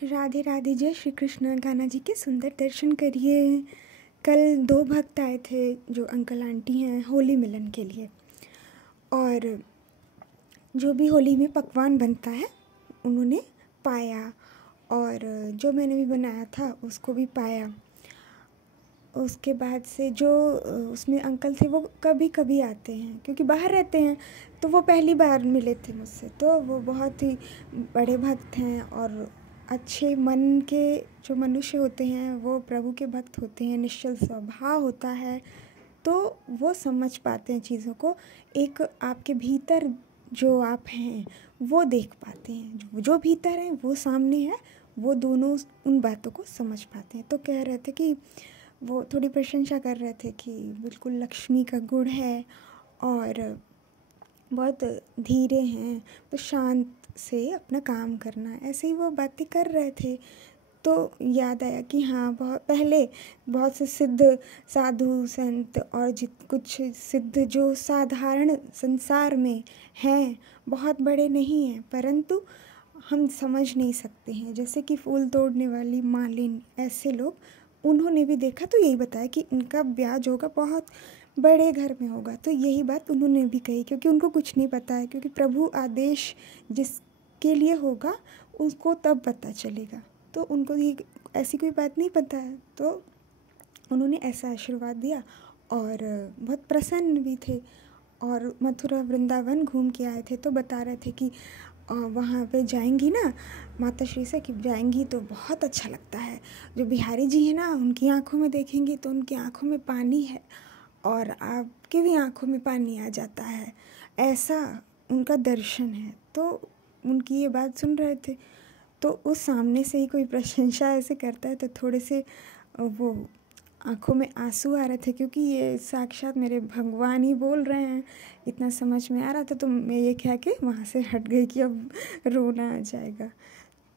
राधे राधे, जय श्री कृष्ण। कान्हा जी के सुंदर दर्शन करिए। कल 2 भक्त आए थे जो अंकल आंटी हैं होली मिलन के लिए, और जो भी होली में पकवान बनता है उन्होंने पाया, और जो मैंने भी बनाया था उसको भी पाया। उसके बाद से जो उसमें अंकल थे वो कभी कभी आते हैं क्योंकि बाहर रहते हैं, तो वो पहली बार मिले थे मुझसे। तो वो बहुत ही बड़े भक्त हैं और अच्छे मन के जो मनुष्य होते हैं वो प्रभु के भक्त होते हैं, निश्चल स्वभाव होता है, तो वो समझ पाते हैं चीज़ों को। एक आपके भीतर जो आप हैं वो देख पाते हैं, जो भीतर है वो सामने है, वो दोनों उन बातों को समझ पाते हैं। तो कह रहे थे कि वो थोड़ी प्रशंसा कर रहे थे कि बिल्कुल लक्ष्मी का गुण है और बहुत धीरे हैं, तो शांत से अपना काम करना, ऐसे ही वो बातें कर रहे थे। तो याद आया कि हाँ, बहुत पहले बहुत से सिद्ध साधु संत और कुछ सिद्ध जो साधारण संसार में हैं, बहुत बड़े नहीं हैं, परंतु हम समझ नहीं सकते हैं। जैसे कि फूल तोड़ने वाली मालिन, ऐसे लोग, उन्होंने भी देखा तो यही बताया कि इनका ब्याज होगा बहुत बड़े घर में होगा। तो यही बात उन्होंने भी कही क्योंकि उनको कुछ नहीं पता है, क्योंकि प्रभु आदेश जिसके लिए होगा उसको तब पता चलेगा। तो उनको ये ऐसी कोई बात नहीं पता है, तो उन्होंने ऐसा आशीर्वाद दिया और बहुत प्रसन्न भी थे। और मथुरा वृंदावन घूम के आए थे, तो बता रहे थे कि वहाँ पे जाएंगी ना माता श्री से, कि जाएंगी तो बहुत अच्छा लगता है। जो बिहारी जी हैं ना, उनकी आंखों में देखेंगी तो उनकी आंखों में पानी है और आपके भी आंखों में पानी आ जाता है, ऐसा उनका दर्शन है। तो उनकी ये बात सुन रहे थे, तो उस सामने से ही कोई प्रशंसा ऐसे करता है तो थोड़े से वो आँखों में आंसू आ रहे थे, क्योंकि ये साक्षात मेरे भगवान ही बोल रहे हैं, इतना समझ में आ रहा था। तो मैं ये कह के वहाँ से हट गई कि अब रोना आ जाएगा।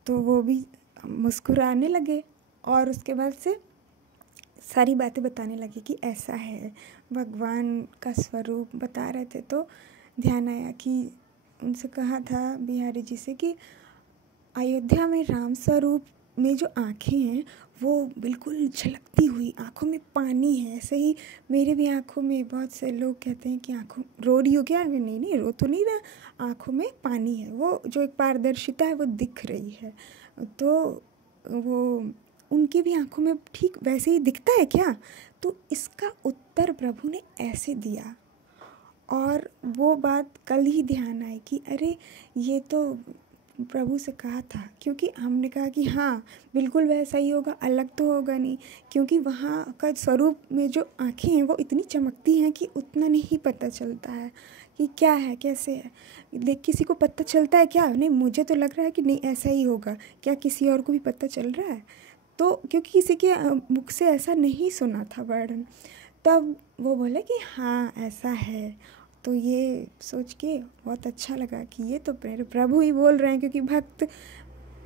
तो वो भी मुस्कुराने लगे और उसके बाद से सारी बातें बताने लगे कि ऐसा है, भगवान का स्वरूप बता रहे थे। तो ध्यान आया कि उनसे कहा था बिहारी जी से कि अयोध्या में राम स्वरूप में जो आँखें हैं वो बिल्कुल झलकती हुई, आँखों में पानी है। ऐसे ही मेरे भी आँखों में, बहुत से लोग कहते हैं कि आँखों रो रही हो क्या? नहीं नहीं, रो तो नहीं रहा, आँखों में पानी है, वो जो एक पारदर्शिता है वो दिख रही है। तो वो उनकी भी आँखों में ठीक वैसे ही दिखता है क्या? तो इसका उत्तर प्रभु ने ऐसे दिया, और वो बात कल ही ध्यान आई कि अरे ये तो प्रभु से कहा था, क्योंकि हमने कहा कि हाँ बिल्कुल वैसा ही होगा, अलग तो होगा नहीं, क्योंकि वहाँ का स्वरूप में जो आँखें हैं वो इतनी चमकती हैं कि उतना नहीं पता चलता है कि क्या है कैसे है। देख किसी को पता चलता है क्या? नहीं, मुझे तो लग रहा है कि नहीं ऐसा ही होगा। क्या किसी और को भी पता चल रहा है? तो क्योंकि किसी के मुख से ऐसा नहीं सुना था वर्णन, तब वो बोले कि हाँ ऐसा है। तो ये सोच के बहुत अच्छा लगा कि ये तो प्रभु ही बोल रहे हैं, क्योंकि भक्त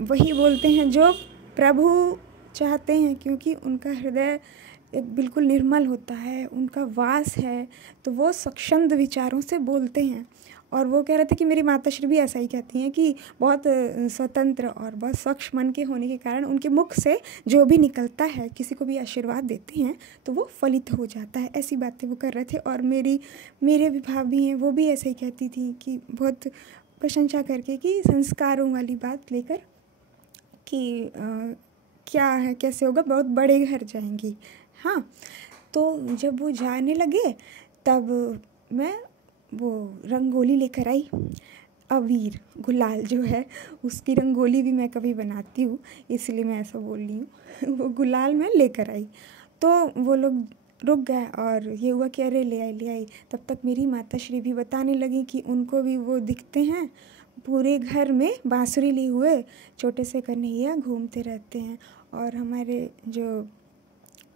वही बोलते हैं जो प्रभु चाहते हैं, क्योंकि उनका हृदय एक बिल्कुल निर्मल होता है, उनका वास है, तो वो स्वच्छंद विचारों से बोलते हैं। और वो कह रहे थे कि मेरी माताश्री भी ऐसा ही कहती हैं कि बहुत स्वतंत्र और बहुत स्वच्छ मन के होने के कारण उनके मुख से जो भी निकलता है, किसी को भी आशीर्वाद देती हैं तो वो फलित हो जाता है। ऐसी बातें वो कर रहे थे। और मेरे भी भाभी हैं, वो भी ऐसे ही कहती थी कि बहुत प्रशंसा करके कि संस्कारों वाली बात लेकर कि क्या है कैसे होगा, बहुत बड़े घर जाएंगी। हाँ, तो जब वो जाने लगे तब मैं वो रंगोली लेकर आई, अबीर गुलाल जो है उसकी रंगोली भी मैं कभी बनाती हूँ, इसलिए मैं ऐसा बोल रही हूँ। वो गुलाल मैं लेकर आई, तो वो लोग रुक गए और ये हुआ कि अरे ले आई। तब तक मेरी माताश्री भी बताने लगी कि उनको भी वो दिखते हैं, पूरे घर में बांसुरी लिए हुए छोटे से कन्हैया घूमते रहते हैं। और हमारे जो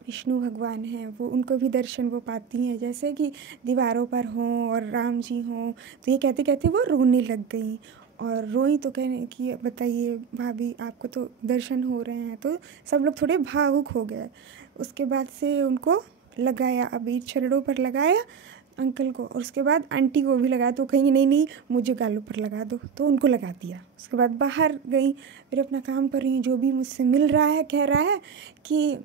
विष्णु भगवान हैं वो, उनको भी दर्शन वो पाती हैं, जैसे कि दीवारों पर हों और राम जी हों। तो ये कहते कहते वो रोने लग गई और रोई, तो कहने कि बताइए भाभी आपको तो दर्शन हो रहे हैं। तो सब लोग थोड़े भावुक हो गए। उसके बाद से उनको लगाया, अबीर चरणों पर लगाया, अंकल को, और उसके बाद आंटी को भी लगाया। तो कहीं नहीं नहीं मुझे गालों पर लगा दो, तो उनको लगा दिया। उसके बाद बाहर गई, फिर अपना काम कर रही हूँ। जो भी मुझसे मिल रहा है कह रहा है कि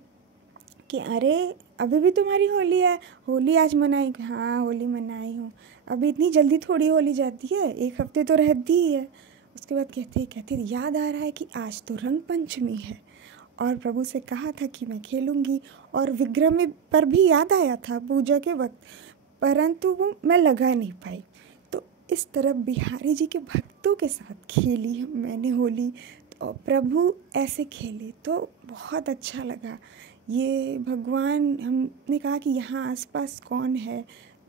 अरे अभी भी तुम्हारी होली है, होली आज मनाई। हाँ होली मनाई हूँ, अभी इतनी जल्दी थोड़ी होली जाती है, 1 हफ्ते तो रहती ही है। उसके बाद कहते याद आ रहा है कि आज तो रंग पंचमी है और प्रभु से कहा था कि मैं खेलूँगी, और विग्रह में पर भी याद आया था पूजा के वक्त, परंतु वो मैं लगा नहीं पाई। तो इस तरह बिहारी जी के भक्तों के साथ खेली मैंने होली, तो प्रभु ऐसे खेले तो बहुत अच्छा लगा। ये भगवान, हमने कहा कि यहाँ आसपास कौन है,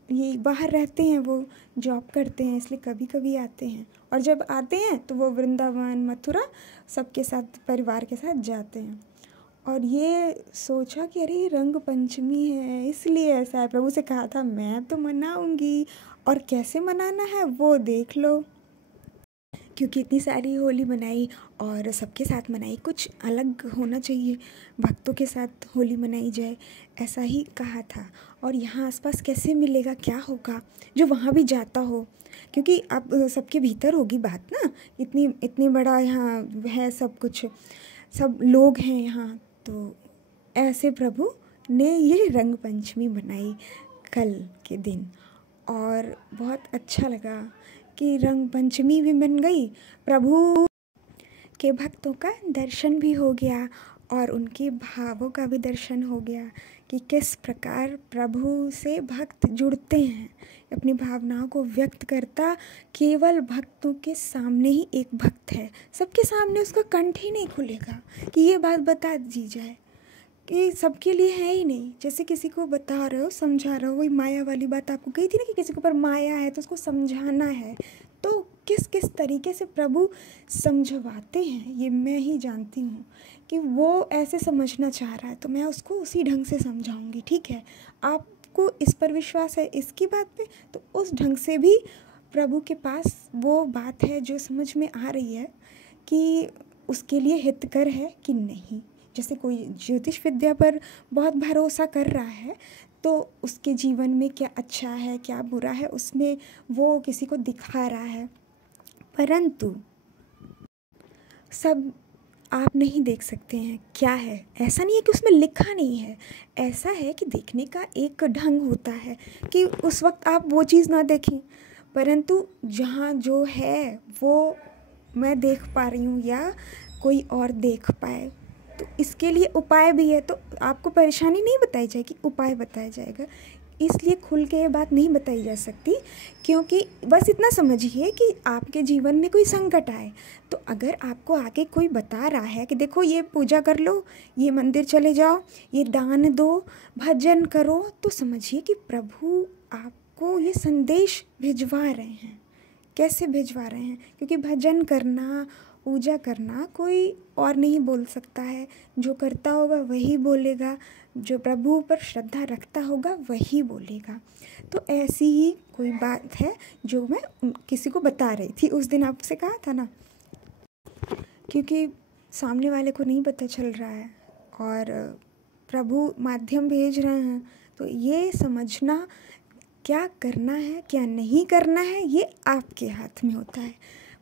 ये बाहर रहते हैं, वो जॉब करते हैं, इसलिए कभी कभी आते हैं, और जब आते हैं तो वो वृंदावन मथुरा सबके साथ परिवार के साथ जाते हैं। और ये सोचा कि अरे ये रंग पंचमी है इसलिए ऐसा है। प्रभु से कहा था मैं तो मनाऊंगी, और कैसे मनाना है वो देख लो, क्योंकि इतनी सारी होली मनाई और सबके साथ मनाई, कुछ अलग होना चाहिए, भक्तों के साथ होली मनाई जाए, ऐसा ही कहा था। और यहाँ आसपास कैसे मिलेगा, क्या होगा जो वहाँ भी जाता हो, क्योंकि अब सबके भीतर होगी बात ना, इतनी बड़ा यहाँ है, सब कुछ, सब लोग हैं यहाँ। तो ऐसे प्रभु ने ये रंग पंचमी मनाई कल के दिन, और बहुत अच्छा लगा कि रंग पंचमी भी बन गई, प्रभु के भक्तों का दर्शन भी हो गया, और उनके भावों का भी दर्शन हो गया कि किस प्रकार प्रभु से भक्त जुड़ते हैं। अपनी भावनाओं को व्यक्त करता केवल भक्तों के सामने ही एक भक्त है, सबके सामने उसका कंठ ही नहीं खुलेगा कि ये बात बता दी जाए, कि सबके लिए है ही नहीं। जैसे किसी को बता रहे हो, समझा रहे हो, वही माया वाली बात आपको कही थी ना कि किसी के ऊपर माया है तो उसको समझाना है, तो किस किस तरीके से प्रभु समझवाते हैं ये मैं ही जानती हूँ, कि वो ऐसे समझना चाह रहा है तो मैं उसको उसी ढंग से समझाऊंगी। ठीक है, आपको इस पर विश्वास है इसकी बात पे, तो उस ढंग से भी प्रभु के पास वो बात है जो समझ में आ रही है कि उसके लिए हितकर है कि नहीं। जैसे कोई ज्योतिष विद्या पर बहुत भरोसा कर रहा है, तो उसके जीवन में क्या अच्छा है क्या बुरा है उसमें वो किसी को दिखा रहा है, परंतु सब आप नहीं देख सकते हैं क्या है। ऐसा नहीं है कि उसमें लिखा नहीं है, ऐसा है कि देखने का एक ढंग होता है कि उस वक्त आप वो चीज़ ना देखें, परंतु जहाँ जो है वो मैं देख पा रही हूँ या कोई और देख पाए, तो इसके लिए उपाय भी है। तो आपको परेशानी नहीं बताई जाएगी, उपाय बताया जाएगा। इसलिए खुल के ये बात नहीं बताई जा सकती, क्योंकि बस इतना समझिए कि आपके जीवन में कोई संकट आए, तो अगर आपको आगे कोई बता रहा है कि देखो ये पूजा कर लो, ये मंदिर चले जाओ, ये दान दो, भजन करो, तो समझिए कि प्रभु आपको ये संदेश भिजवा रहे हैं। कैसे भिजवा रहे हैं, क्योंकि भजन करना, पूजा करना कोई और नहीं बोल सकता है, जो करता होगा वही बोलेगा, जो प्रभु पर श्रद्धा रखता होगा वही बोलेगा। तो ऐसी ही कोई बात है जो मैं किसी को बता रही थी उस दिन, आपसे कहा था ना, क्योंकि सामने वाले को नहीं पता चल रहा है और प्रभु माध्यम भेज रहे हैं, तो ये समझना क्या करना है क्या नहीं करना है ये आपके हाथ में होता है,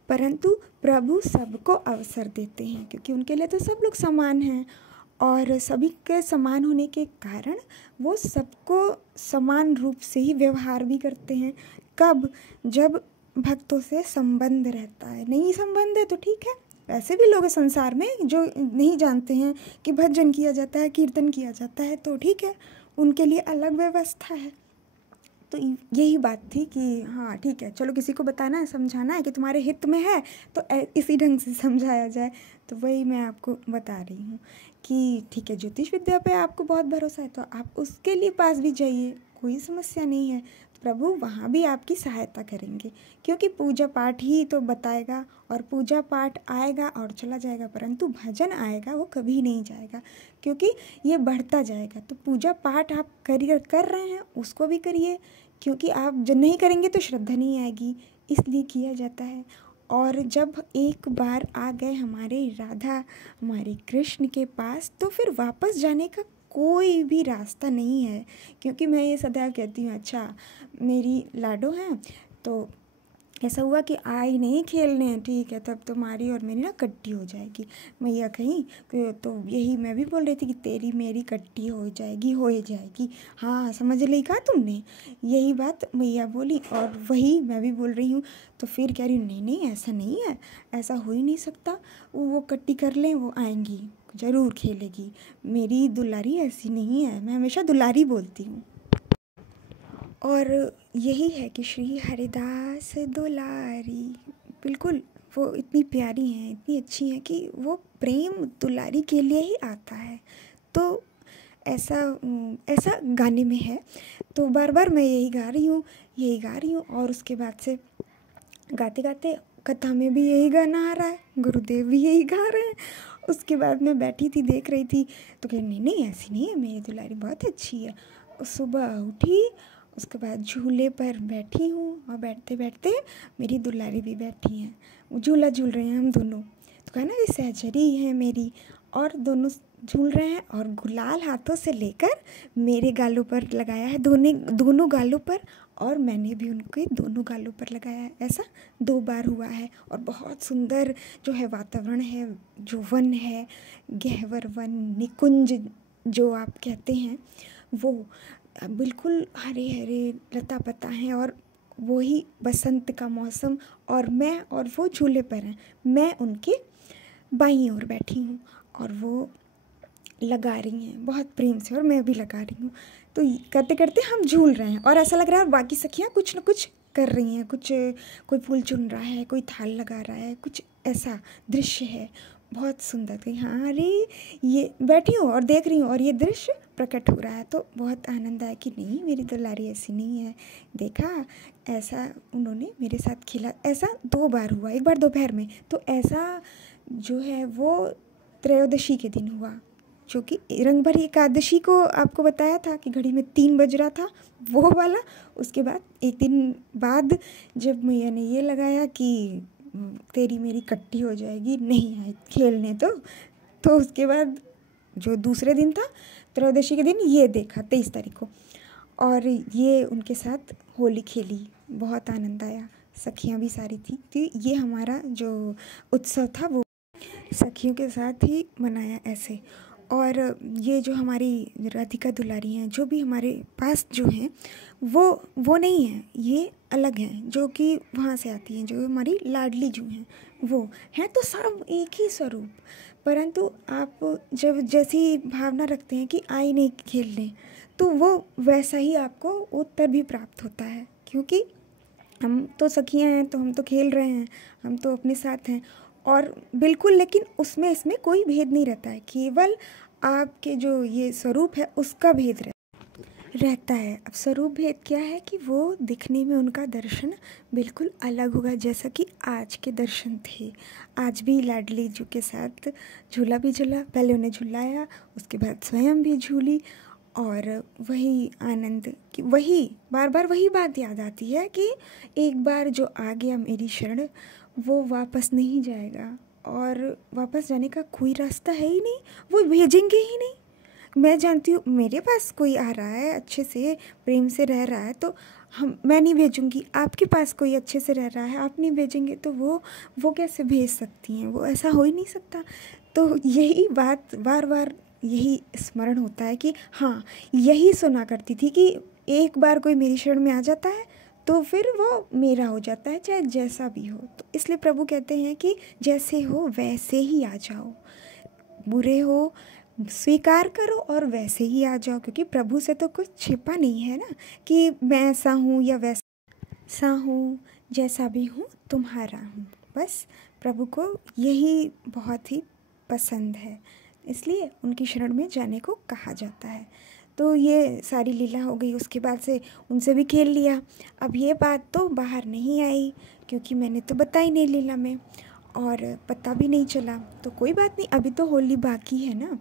परंतु प्रभु सबको अवसर देते हैं, क्योंकि उनके लिए तो सब लोग समान हैं, और सभी के समान होने के कारण वो सबको समान रूप से ही व्यवहार भी करते हैं। कब, जब भक्तों से संबंध रहता है। नहीं संबंध है तो ठीक है, ऐसे भी लोग हैं संसार में जो नहीं जानते हैं कि भजन किया जाता है, कीर्तन किया जाता है, तो ठीक है, उनके लिए अलग व्यवस्था है। तो यही बात थी कि हाँ ठीक है, चलो किसी को बताना है, समझाना है कि तुम्हारे हित में है, तो इसी ढंग से समझाया जाए। तो वही मैं आपको बता रही हूँ कि ठीक है, ज्योतिष विद्या पे आपको बहुत भरोसा है तो आप उसके लिए पास भी जाइए, कोई समस्या नहीं है, प्रभु वहाँ भी आपकी सहायता करेंगे, क्योंकि पूजा पाठ ही तो बताएगा, और पूजा पाठ आएगा और चला जाएगा, परंतु भजन आएगा वो कभी नहीं जाएगा, क्योंकि ये बढ़ता जाएगा। तो पूजा पाठ आप कर रहे हैं उसको भी करिए, क्योंकि आप जब नहीं करेंगे तो श्रद्धा नहीं आएगी, इसलिए किया जाता है। और जब एक बार आ गए हमारे राधा, हमारे कृष्ण के पास, तो फिर वापस जाने का कोई भी रास्ता नहीं है, क्योंकि मैं ये सदैव कहती हूँ अच्छा मेरी लाडो हैं तो ऐसा हुआ कि आई नहीं खेलने, ठीक है, तब तुम्हारी और मेरी ना कट्टी हो जाएगी। मैया कहीं तो यही मैं भी बोल रही थी कि तेरी मेरी कट्टी हो जाएगी। हाँ समझ ली का तुमने, यही बात मैया बोली और वही मैं भी बोल रही हूँ। तो फिर कह रही हूँ नहीं ऐसा नहीं है, ऐसा हो ही नहीं सकता, वो कट्टी कर लें, वो आएंगी ज़रूर खेलेगी। मेरी दुलारी ऐसी नहीं है, मैं हमेशा दुलारी बोलती हूँ। और यही है कि श्री हरिदास दुलारी, बिल्कुल वो इतनी प्यारी हैं, इतनी अच्छी हैं कि वो प्रेम दुलारी के लिए ही आता है। तो ऐसा गाने में है। तो बार बार मैं यही गा रही हूँ और उसके बाद से गाते गाते कथा में भी यही गाना आ रहा है, गुरुदेव भी यही गा रहे हैं। उसके बाद मैं बैठी थी देख रही थी तो कह नहीं ऐसी नहीं है, मेरी दुलारी बहुत अच्छी है। सुबह उठी, उसके बाद झूले पर बैठी हूँ और बैठते बैठते मेरी दुलारी भी बैठी हैं, झूला झूल रहे हैं हम दोनों। तो कहा ना कि सहचरी है मेरी, और दोनों झूल रहे हैं और गुलाल हाथों से लेकर मेरे गालों पर लगाया है, दोनों गालों पर, और मैंने भी उनके दोनों गालों पर लगाया है। ऐसा 2 बार हुआ है। और बहुत सुंदर जो है वातावरण है, जो वन है, गहवर वन, निकुंज जो आप कहते हैं, वो बिल्कुल हरे हरे लता पता हैं और वही बसंत का मौसम, और मैं और वो झूले पर हैं। मैं उनके बाईं ओर बैठी हूँ और वो लगा रही हैं बहुत प्रेम से और मैं भी लगा रही हूँ। तो करते करते हम झूल रहे हैं और ऐसा लग रहा है और बाकी सखियाँ कुछ न कुछ कर रही हैं, कुछ कोई फूल चुन रहा है, कोई थाल लगा रहा है, कुछ ऐसा दृश्य है बहुत सुंदर। कि हाँ अरे ये बैठी हूँ और देख रही हूँ और ये दृश्य प्रकट हो रहा है, तो बहुत आनंद आया कि नहीं मेरी दुलारी ऐसी नहीं है। देखा ऐसा उन्होंने मेरे साथ खेला। ऐसा 2 बार हुआ, एक बार दोपहर में, तो ऐसा जो है वो त्रयोदशी के दिन हुआ, जो कि रंगभरी एकादशी को आपको बताया था कि घड़ी में 3 बज रहा था, वो वाला। उसके बाद एक दिन बाद जब मैया ने ये लगाया कि तेरी मेरी कट्टी हो जाएगी, नहीं आई खेलने, तो उसके बाद जो दूसरे दिन था त्रयोदशी के दिन, ये देखा 23 तारीख को, और ये उनके साथ होली खेली, बहुत आनंद आया। सखियाँ भी सारी थी, तो ये हमारा जो उत्सव था वो सखियों के साथ ही मनाया ऐसे। और ये जो हमारी राधिका दुलारी हैं, जो भी हमारे पास जो हैं, वो नहीं हैं, ये अलग हैं, जो कि वहाँ से आती हैं, जो हमारी लाडली जो हैं वो हैं। तो सब एक ही स्वरूप, परंतु आप जब जैसी भावना रखते हैं कि आए नहीं खेलने, तो वो वैसा ही आपको उत्तर भी प्राप्त होता है। क्योंकि हम तो सखियाँ हैं, तो हम तो खेल रहे हैं, हम तो अपने साथ हैं, और बिल्कुल, लेकिन उसमें इसमें कोई भेद नहीं रहता है, केवल आपके जो ये स्वरूप है उसका भेद रहता है। अब स्वरूप भेद क्या है कि वो दिखने में उनका दर्शन बिल्कुल अलग होगा, जैसा कि आज के दर्शन थे। आज भी लाडली जी के साथ झूला भी झूला, पहले उन्हें झुलाया, उसके बाद स्वयं भी झूली, और वही आनंद कि वही बार बार वही बात याद आती है कि एक बार जो आ गया मेरी शरण, वो वापस नहीं जाएगा, और वापस जाने का कोई रास्ता है ही नहीं, वो भेजेंगे ही नहीं। मैं जानती हूँ मेरे पास कोई आ रहा है, अच्छे से प्रेम से रह रहा है, तो मैं नहीं भेजूँगी। आपके पास कोई अच्छे से रह रहा है, आप नहीं भेजेंगे, तो वो कैसे भेज सकती हैं? वो ऐसा हो ही नहीं सकता। तो यही बात बार बार यही स्मरण होता है कि हाँ, यही सुना करती थी कि एक बार कोई मेरी शरण में आ जाता है तो फिर वो मेरा हो जाता है, चाहे जैसा भी हो। तो इसलिए प्रभु कहते हैं कि जैसे हो वैसे ही आ जाओ, बुरे हो स्वीकार करो और वैसे ही आ जाओ, क्योंकि प्रभु से तो कुछ छिपा नहीं है ना, कि मैं ऐसा हूँ या वैसा हूँ, जैसा भी हूँ तुम्हारा हूँ। बस प्रभु को यही बहुत ही पसंद है, इसलिए उनकी शरण में जाने को कहा जाता है। तो ये सारी लीला हो गई, उसके बाद से उनसे भी खेल लिया। अब ये बात तो बाहर नहीं आई, क्योंकि मैंने तो बताई नहीं लीला में, और पता भी नहीं चला। तो कोई बात नहीं, अभी तो होली बाकी है ना।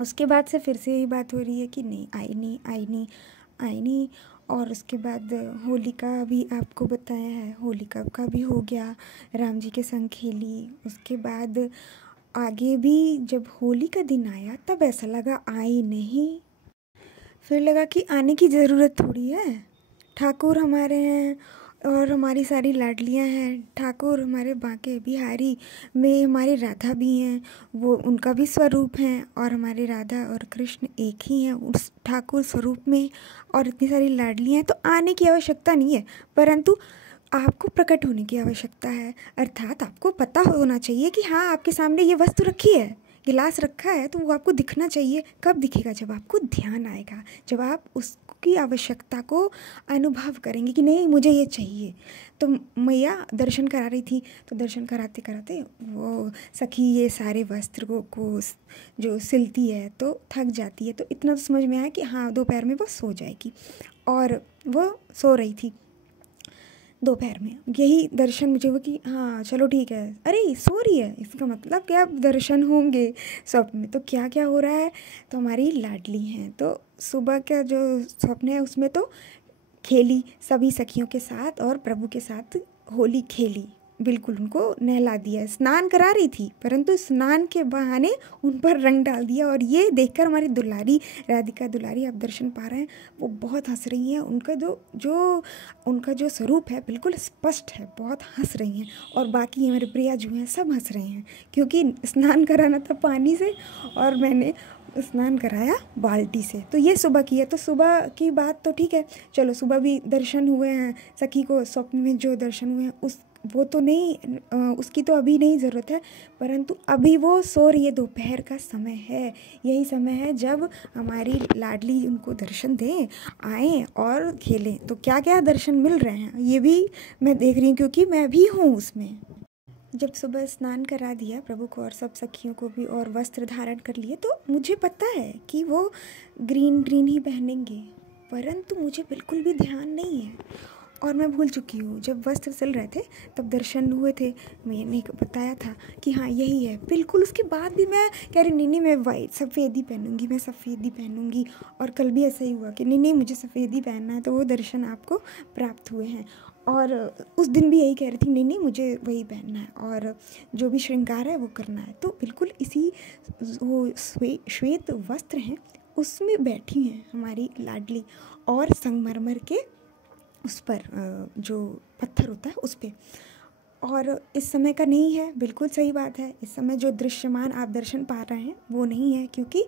उसके बाद से फिर से यही बात हो रही है कि नहीं आई नहीं। और उसके बाद होली का भी आपको बताया है, होलिका का भी हो गया, राम जी के संग खेली। उसके बाद आगे भी जब होली का दिन आया तब ऐसा लगा आई नहीं, फिर लगा कि आने की ज़रूरत थोड़ी है। ठाकुर हमारे हैं और हमारी सारी लाडलियाँ हैं। ठाकुर हमारे बांके बिहारी में हमारी राधा भी हैं, वो उनका भी स्वरूप हैं और हमारे राधा और कृष्ण एक ही हैं उस ठाकुर स्वरूप में। और इतनी सारी लाडलियाँ हैं तो आने की आवश्यकता नहीं है, परंतु आपको प्रकट होने की आवश्यकता है। अर्थात आपको पता होना चाहिए कि हाँ, आपके सामने ये वस्तु रखी है, गिलास रखा है, तो वो आपको दिखना चाहिए। कब दिखेगा? जब आपको ध्यान आएगा, जब आप उसकी आवश्यकता को अनुभव करेंगे कि नहीं मुझे ये चाहिए। तो मैया दर्शन करा रही थी, तो दर्शन कराते कराते वो सखी ये सारे वस्त्र को जो सिलती है तो थक जाती है। तो इतना तो समझ में आया कि हाँ, दोपहर में वो सो जाएगी, और वो सो रही थी दोपहर में। यही दर्शन मुझे हुआ कि हाँ चलो ठीक है, अरे सो रही है, इसका मतलब क्या दर्शन होंगे स्वप्न में। तो क्या क्या हो रहा है, तो हमारी लाडली हैं, तो सुबह का जो स्वप्न है उसमें तो खेली सभी सखियों के साथ और प्रभु के साथ होली खेली, बिल्कुल उनको नहला दिया। स्नान करा रही थी परंतु स्नान के बहाने उन पर रंग डाल दिया। और ये देखकर हमारी दुलारी राधिका दुलारी आप दर्शन पा रहे हैं, वो बहुत हंस रही हैं। उनका जो स्वरूप है बिल्कुल स्पष्ट है, बहुत हंस रही हैं। और बाकी हमारे प्रिया जो हैं सब हंस रहे हैं, क्योंकि स्नान कराना था पानी से और मैंने स्नान कराया बाल्टी से। तो ये सुबह की है। तो सुबह की बात तो ठीक है, चलो सुबह भी दर्शन हुए हैं, सखी को स्वप्न में जो दर्शन हुए हैं वो तो नहीं, उसकी तो अभी नहीं ज़रूरत है, परंतु अभी वो सो रही है, दोपहर का समय है। यही समय है जब हमारी लाडली उनको दर्शन दें, आएँ और खेलें। तो क्या क्या दर्शन मिल रहे हैं ये भी मैं देख रही हूँ, क्योंकि मैं भी हूँ उसमें। जब सुबह स्नान करा दिया प्रभु को और सब सखियों को भी, और वस्त्र धारण कर लिए, तो मुझे पता है कि वो ग्रीन ग्रीन ही पहनेंगे, परंतु मुझे बिल्कुल भी ध्यान नहीं है और मैं भूल चुकी हूँ। जब वस्त्र सिल रहे थे तब दर्शन हुए थे, मैंने बताया था कि हाँ यही है बिल्कुल। उसके बाद भी मैं कह रही नहीं मैं वाइट सफ़ेद ही पहनूंगी, मैं सफ़ेद ही पहनूंगी। और कल भी ऐसा ही हुआ कि नहीं मुझे सफ़ेद ही पहनना है, तो वो दर्शन आपको प्राप्त हुए हैं। और उस दिन भी यही कह रही थी नहीं मुझे वही पहनना है और जो भी श्रृंगार है वो करना है। तो बिल्कुल इसी वो श्वेत वस्त्र हैं उसमें बैठी हैं हमारी लाडली, और संगमरमर के उस पर जो पत्थर होता है उस पर। और इस समय का नहीं है, बिल्कुल सही बात है। इस समय जो दृश्यमान आप दर्शन पा रहे हैं वो नहीं है, क्योंकि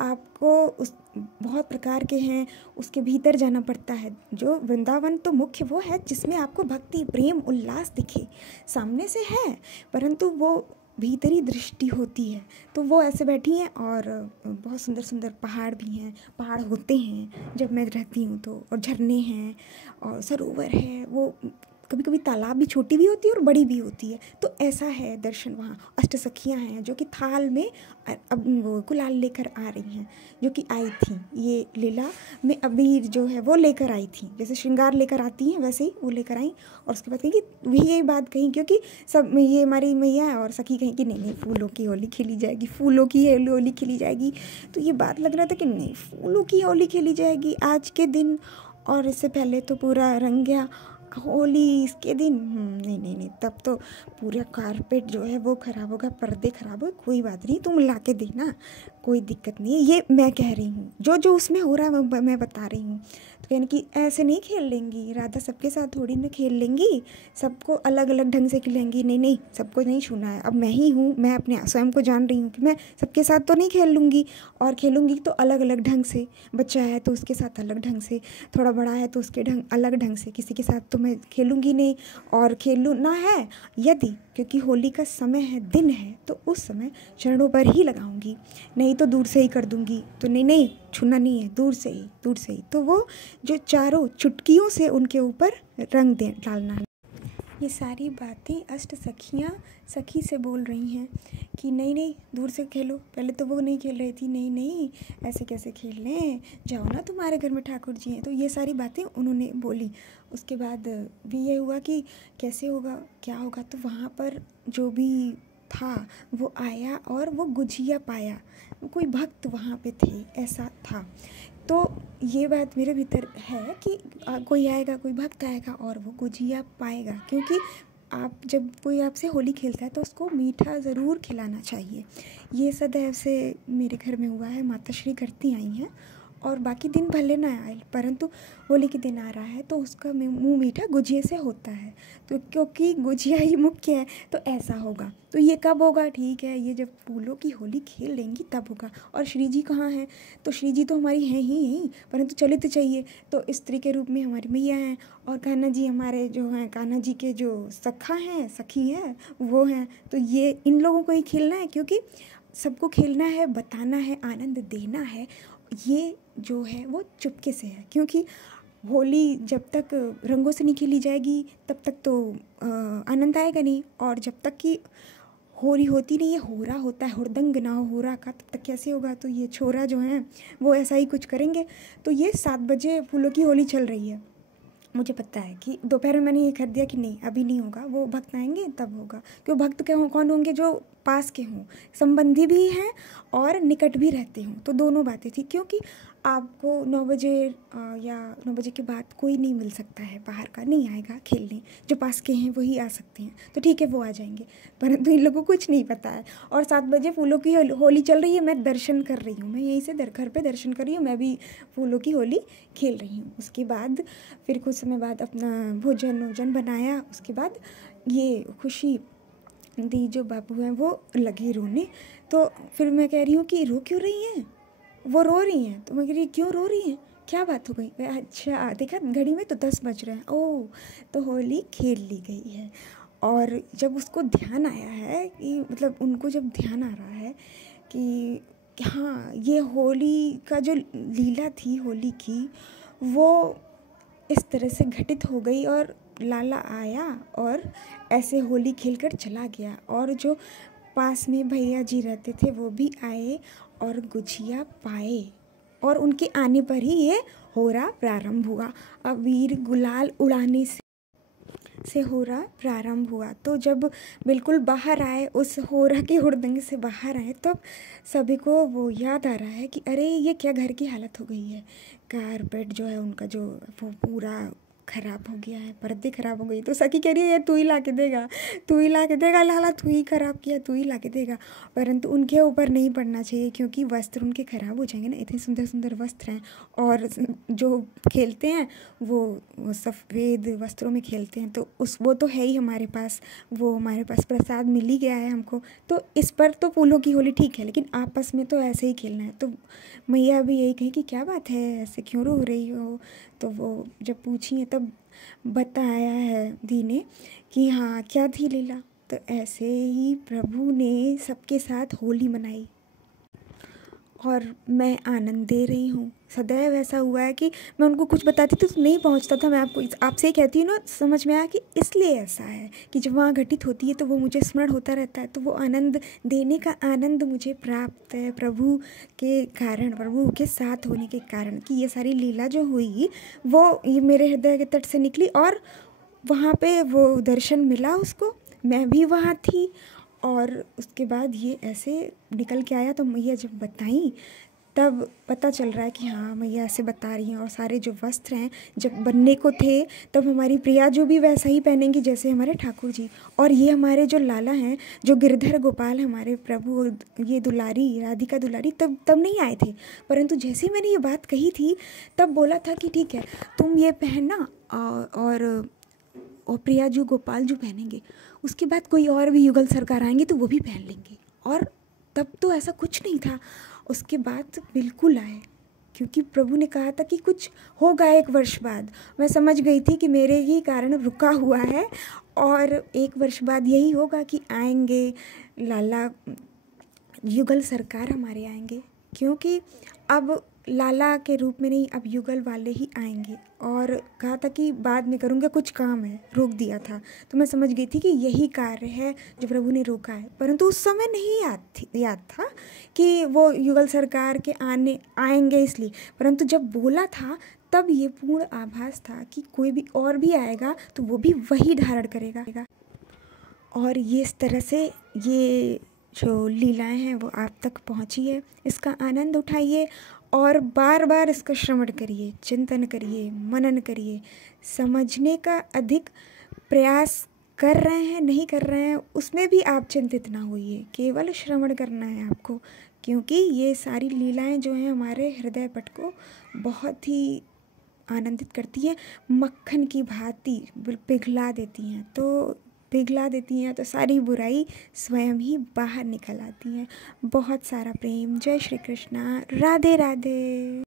आपको उस बहुत प्रकार के हैं, उसके भीतर जाना पड़ता है। जो वृंदावन तो मुख्य वो है जिसमें आपको भक्ति प्रेम उल्लास दिखे, सामने से है परंतु वो भीतरी दृष्टि होती है। तो वो ऐसे बैठी हैं और बहुत सुंदर सुंदर पहाड़ भी हैं, पहाड़ होते हैं जब मैं रहती हूँ तो, और झरने हैं और सरोवर है। वो कभी कभी तालाब भी, छोटी भी होती है और बड़ी भी होती है। तो ऐसा है दर्शन वहाँ। अष्टसखियाँ हैं जो कि थाल में अब वो गुलाल लेकर आ रही हैं, जो कि आई थी ये लीला में अबीर जो है वो लेकर आई थी, जैसे श्रृंगार लेकर आती हैं वैसे ही वो लेकर आई। और उसके बाद कही कि वही यही बात कही, क्योंकि सब ये हमारी मैया है और सखी कहीं कि नहीं फूलों की होली खेली जाएगी, फूलों की होली खेली जाएगी। तो ये बात लग रहा था कि नहीं फूलों की होली खेली जाएगी आज के दिन, और इससे पहले तो पूरा रंग गया होली इसके दिन। नहीं नहीं नहीं, तब तो पूरा कारपेट जो है वो ख़राब होगा, पर्दे ख़राब हो, कोई बात नहीं तुम ला के देना, कोई दिक्कत नहीं है। ये मैं कह रही हूँ, जो उसमें हो रहा है मैं बता रही हूँ। तो यानी कि ऐसे नहीं खेल लेंगी राधा, सबके साथ थोड़ी ना खेल लेंगी, सबको अलग अलग ढंग से खेलेंगी। नहीं सबको नहीं छूना है। अब मैं ही हूँ, मैं अपने स्वयं को जान रही हूँ कि मैं सबके साथ तो नहीं खेल लूँगी, और खेलूँगी तो अलग अलग ढंग से। बच्चा है तो उसके साथ अलग ढंग से, थोड़ा बड़ा है तो उसके अलग ढंग से, किसी के साथ तो मैं खेलूँगी नहीं। और खेलना है यदि, क्योंकि होली का समय है, दिन है, तो उस समय चरणों पर ही लगाऊंगी, नहीं तो दूर से ही कर दूंगी। तो नहीं छूना नहीं है, दूर से ही। तो वो जो चारों चुटकियों से उनके ऊपर रंग डालना है। ये सारी बातें अष्ट सखियाँ सखी से बोल रही हैं कि नहीं दूर से खेलो। पहले तो वो नहीं खेल रही थी, नहीं ऐसे कैसे खेल लें, जाओ ना तुम्हारे घर में ठाकुर जी हैं। तो ये सारी बातें उन्होंने बोली। उसके बाद भी ये हुआ कि कैसे होगा क्या होगा। तो वहाँ पर जो भी था वो आया और वो गुझिया पाया, कोई भक्त वहाँ पे थे, ऐसा था। तो ये बात मेरे भीतर है कि कोई आएगा, कोई भक्त आएगा और वो गुझिया पाएगा, क्योंकि आप जब कोई आपसे होली खेलता है तो उसको मीठा ज़रूर खिलाना चाहिए। ये सदैव से मेरे घर में हुआ है, माताश्री करती आई हैं। और बाकी दिन भले ना आए, परंतु होली के दिन आ रहा है तो उसका मुँह मीठा गुझिया से होता है। तो क्योंकि गुझिया ही मुख्य है तो ऐसा होगा। तो ये कब होगा? ठीक है, ये जब फूलों की होली खेल लेंगी तब होगा। और श्री जी कहाँ हैं? तो श्री जी तो हमारी हैं ही, परंतु चले तो चाहिए। तो स्त्री के रूप में हमारी मैया हैं, और कान्हा जी हमारे जो हैं, कान्हा जी के जो सखा हैं, सखी हैं, वो हैं। तो ये इन लोगों को ही खेलना है, क्योंकि सबको खेलना है, बताना है, आनंद देना है। ये जो है वो चुपके से है, क्योंकि होली जब तक रंगों से नहीं खेली जाएगी तब तक तो आनंद आएगा नहीं। और जब तक कि होली होती नहीं है, होरा होता है, हुड़दंग ना हो होरा का, तब तक कैसे होगा? तो ये छोरा जो हैं वो ऐसा ही कुछ करेंगे। तो ये 7 बजे फूलों की होली चल रही है। मुझे पता है कि दोपहर में मैंने ये कर दिया कि नहीं अभी नहीं होगा, वो भक्त आएंगे तब होगा। क्यों भक्त कौन होंगे? जो पास के हों, संबंधी भी हैं और निकट भी रहते हों। तो दोनों बातें थी, क्योंकि आपको 9 बजे या 9 बजे के बाद कोई नहीं मिल सकता है, बाहर का नहीं आएगा खेलने। जो पास के हैं वही आ सकते हैं, तो ठीक है वो आ जाएंगे। परंतु इन लोगों को कुछ नहीं पता है। और 7 बजे फूलों की होली चल रही है, मैं दर्शन कर रही हूँ, मैं यहीं से घर पे दर्शन कर रही हूँ, मैं भी फूलों की होली खेल रही हूँ। उसके बाद फिर कुछ समय बाद अपना भोजन बनाया। उसके बाद ये खुशी दी जो बाबू हैं वो लगी रोने। तो फिर मैं कह रही हूँ कि रो क्यों रही हैं? वो रो रही हैं। तो मैं कह रही क्यों रो रही हैं, क्या बात हो गई? अच्छा देखा घड़ी में तो 10 बज रहे हैं। ओह, तो होली खेल ली गई है। और जब उसको ध्यान आया है कि मतलब उनको जब ध्यान आ रहा है कि हाँ ये होली का जो लीला थी होली की, वो इस तरह से घटित हो गई, और लाला आया और ऐसे होली खेलकर चला गया। और जो पास में भैया जी रहते थे वो भी आए और गुझिया पाए, और उनके आने पर ही ये होरा प्रारंभ हुआ। अबीर गुलाल उड़ाने से होरा प्रारंभ हुआ। तो जब बिल्कुल बाहर आए, उस होरा के हुड़दंग से बाहर आए, तब सभी को वो याद आ रहा है कि अरे ये क्या घर की हालत हो गई है। कारपेट जो है उनका जो वो पूरा ख़राब हो गया है, पर्दे ख़राब हो गई। तो सखी कह रही है ये तू ही ला के देगा, तू ही ला के देगा लाला, तू ही ख़राब किया, तू ही ला के देगा। परंतु उनके ऊपर नहीं पड़ना चाहिए, क्योंकि वस्त्र उनके ख़राब हो जाएंगे ना। इतने सुंदर सुंदर वस्त्र हैं, और जो खेलते हैं वो सफ़ेद वस्त्रों में खेलते हैं। तो वो तो है ही हमारे पास, वो हमारे पास प्रसाद मिल ही गया है हमको। तो इस पर तो फूलों की होली ठीक है, लेकिन आपस में तो ऐसे ही खेलना है। तो मैया भी यही कही कि क्या बात है, ऐसे क्यों रो रही हो? तो वो जब पूछी है तब बताया है दी ने कि हाँ क्या थी लीला। तो ऐसे ही प्रभु ने सबके साथ होली मनाई, और मैं आनंद दे रही हूँ। सदैव ऐसा हुआ है कि मैं उनको कुछ बताती तो नहीं पहुँचता था। मैं आपसे ही कहती हूँ ना, समझ में आया कि इसलिए ऐसा है कि जब वहाँ घटित होती है तो वो मुझे स्मरण होता रहता है। तो वो आनंद देने का आनंद मुझे प्राप्त है प्रभु के कारण, प्रभु के साथ होने के कारण, कि ये सारी लीला जो हुई वो ये मेरे हृदय के तट से निकली, और वहाँ पे वो दर्शन मिला उसको, मैं भी वहाँ थी। और उसके बाद ये ऐसे निकल के आया। तो मैया जब बताई तब पता चल रहा है कि हाँ मैया ऐसे बता रही हैं। और सारे जो वस्त्र हैं जब बनने को थे तब हमारी प्रिया जो भी वैसा ही पहनेंगी जैसे हमारे ठाकुर जी। और ये हमारे जो लाला हैं, जो गिरधर गोपाल हमारे प्रभु, ये दुलारी राधिका दुलारी तब नहीं आए थे। परंतु जैसे मैंने ये बात कही थी तब बोला था कि ठीक है तुम ये पहनना, और प्रिया जो गोपाल जो पहनेंगे, उसके बाद कोई और भी युगल सरकार आएंगे तो वो भी पहन लेंगे। और तब तो ऐसा कुछ नहीं था। उसके बाद बिल्कुल आए, क्योंकि प्रभु ने कहा था कि कुछ होगा 1 वर्ष बाद। मैं समझ गई थी कि मेरे ही कारण रुका हुआ है, और 1 वर्ष बाद यही होगा कि आएंगे लाला, युगल सरकार हमारे आएंगे। क्योंकि अब लाला के रूप में नहीं, अब युगल वाले ही आएंगे। और कहा था कि बाद में करूँगा, कुछ काम है, रोक दिया था। तो मैं समझ गई थी कि यही कार्य है जो प्रभु ने रोका है। परंतु उस समय नहीं याद था कि वो युगल सरकार के आएंगे इसलिए। परंतु जब बोला था तब ये पूर्ण आभास था कि कोई भी और भी आएगा तो वो भी वही धारण करेगा। और ये इस तरह से ये जो लीलाएं हैं वो आप तक पहुंची है। इसका आनंद उठाइए और बार बार इसका श्रवण करिए, चिंतन करिए, मनन करिए, समझने का अधिक प्रयास कर रहे हैं नहीं कर रहे हैं उसमें भी आप चिंतित ना होइए, केवल श्रवण करना है आपको, क्योंकि ये सारी लीलाएं जो हैं हमारे हृदय पट को बहुत ही आनंदित करती हैं, मक्खन की भांति पिघला देती हैं। तो सारी बुराई स्वयं ही बाहर निकल आती हैं। बहुत सारा प्रेम। जय श्री कृष्णा। राधे राधे।